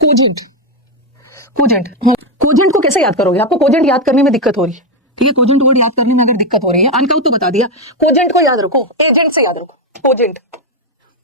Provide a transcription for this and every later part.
Cogent. Cogent cogent को कैसे याद करोगे? आपको कोजेंट याद करने में दिक्कत हो रही है, ठीक है, कोजेंट वर्ड याद करने में अगर दिक्कत हो रही है, अनकाउंट तो बता दिया, कोजेंट को याद रखो, एजेंट से याद रखो। कोजेंट,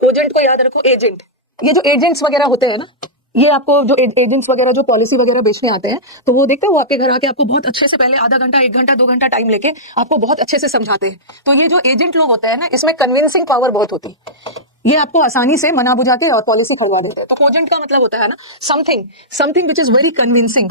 कोजेंट को याद रखो, एजेंट। ये जो एजेंट्स वगैरह होते हैं ना, ये आपको जो एजेंट्स वगैरह जो पॉलिसी वगैरह बेचने आते हैं, तो वो देखते हैं, वो आपके घर आके आपको बहुत अच्छे से पहले आधा घंटा, 1 घंटा, 2 घंटा टाइम लेके आपको बहुत अच्छे से समझाते हैं। तो ये जो एजेंट लोग होते हैं ना, इसमें कन्विंसिंग पावर बहुत होती है। ये आपको आसानी से मना बुझा के और पॉलिसी खड़वा देते हैं। तो कोजेंट का मतलब होता है ना, something which is very convincing.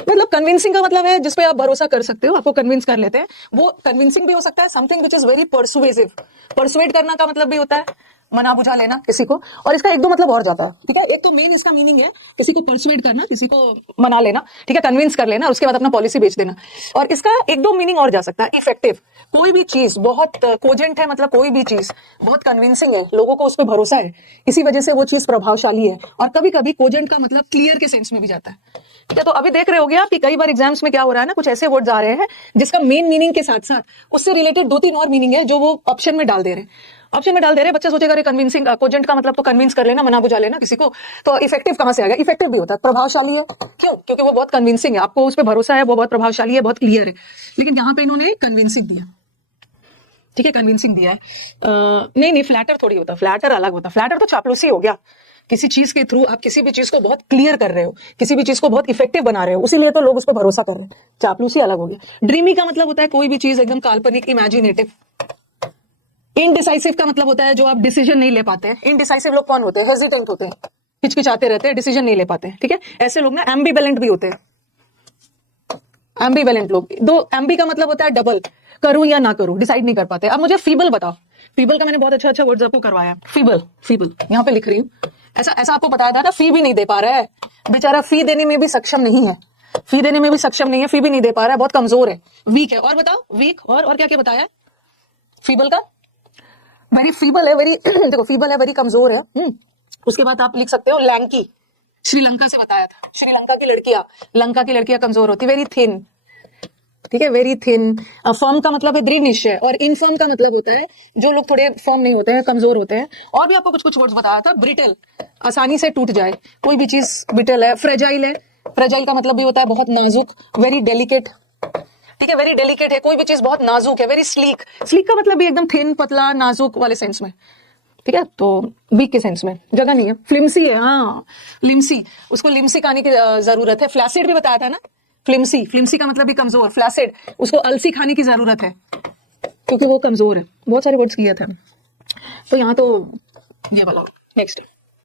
मतलब कन्विंसिंग का मतलब है जिसपे आप भरोसा कर सकते हो, आपको कन्विंस कर लेते हैं। वो कन्विंसिंग भी हो सकता है, something which is very persuasive. Persuade करना का मतलब भी होता है मना बुझा लेना किसी को, और इसका 1-2 मतलब और जाता है, ठीक है। एक तो मेन इसका मीनिंग है किसी को परसुएट करना, किसी को मना लेना, ठीक है, कन्विंस कर लेना, और उसके बाद अपना पॉलिसी बेच देना। और इसका 1-2 मीनिंग और जा सकता है, इफेक्टिव। कोई भी चीज बहुत कोजेंट है, मतलब कोई भी चीज बहुत कन्विंसिंग है, लोगों को उस पर भरोसा है, इसी वजह से वो चीज प्रभावशाली है। और कभी कभी कोजेंट का मतलब क्लियर के सेंस में भी जाता है, ठीक है। तो अभी देख रहे होगे आप कि कई बार एग्जाम्स में क्या हो रहा है ना, कुछ ऐसे वर्ड्स आ रहे हैं जिसका मेन मीनिंग के साथ साथ उससे रिलेटेड 2-3 और मीनिंग है जो वो ऑप्शन में डाल दे रहे हैं। ऑप्शन में डाल दे रहे हैं, बच्चा सोचेगा कन्विंसिंग, कोजेंट का मतलब तो कन्विंस कर लेना, मना बुझा लेना किसी को। तो इफेक्टिव कहां से आ गया? इफेक्टिव भी होता है, प्रभावशाली है। क्यों? क्योंकि वो बहुत कन्विंसिंग है, आपको उस पर भरोसा है, वो बहुत प्रभावशाली है, बहुत क्लियर है। लेकिन यहाँ पे इन्होंने कन्विंसिंग दिया, ठीक है, कन्विंसिंग दिया है। नहीं, फ्लैटर थोड़ी होता, फ्लैटर अलग होता। फ्लैटर तो चापलूसी हो गया। किसी चीज के थ्रू आप किसी भी चीज को बहुत क्लियर कर रहे हो, किसी भी चीज को बहुत इफेक्टिव बना रहे हो, इसीलिए तो लोग उस पर भरोसा कर रहे हैं। चापलूसी अलग हो गया। ड्रीमी का मतलब होता है कोई भी चीज एकदम काल्पनिक, इमेजिनेटिव। इनडिसाइसिव का मतलब होता है जो आप डिसीजन नहीं ले पाते हैं। इनडिसाइसिव लोग कौन होते हैं? हेजिटेंट होते हैं, हिचकिचाते रहते हैं, डिसीजन नहीं ले पाते हैं, ठीक है। ऐसे लोग ना एम्बिवेलेंट भी होते हैं। एम्बिवेलेंट लोग, दो एम्बी का मतलब होता है डबल, करूं या ना करूं, डिसाइड नहीं कर पाते। अब मुझे फीबल बताओ। फीबल का मैंने बहुत अच्छा वर्ड्स आपको करवाया। फीबल यहाँ पे लिख रही हूं। ऐसा आपको बताया था ना, फी भी नहीं दे पा रहा है बेचारा, फी देने में भी सक्षम नहीं है, फी देने में भी सक्षम नहीं है, फी भी नहीं दे पा रहा है, बहुत कमजोर है, वीक है। और बताओ वीक, और क्या क्या बताया फीबल का? वेरी फीबल है, वेरी देखो फीबल है, वेरी कमजोर है। उसके बाद आप लिख सकते हो लैंकी, श्रीलंका से बताया था, श्रीलंका की लड़कियां कमजोर होती, वेरी थिन, ठीक है, वेरी थिन। फर्म का मतलब है दृढ़ निश्चय, और इनफर्म का मतलब होता है जो लोग थोड़े फर्म नहीं होते हैं, कमजोर होते हैं। और भी आपको कुछ वर्ड्स बताया था। ब्रिटल, आसानी से टूट जाए, कोई भी चीज ब्रिटल है। फ्रेजाइल है, फ्रेजाइल का मतलब भी होता है बहुत नाजुक, वेरी डेलिकेट, ठीक है, वेरी डेलिकेट है, कोई भी चीज बहुत नाजुक है। वेरी स्लीक का मतलब भी एकदम थिन, पतला, नाजुक वाले सेंस में, ठीक है, तो वीक के सेंस में जगह नहीं है। फ्लिम्सी है, हाँ लिम्सी, उसको लिम्सी खाने की जरूरत है। फ्लैसिड भी बताया था ना, फ्लिम्सी का मतलब भी कमजोर। फ्लैसिड, उसको अलसी खाने की जरूरत है क्योंकि वो कमजोर है। बहुत सारे वर्ड्स किए थे, तो यहाँ तो ये वाला। नेक्स्ट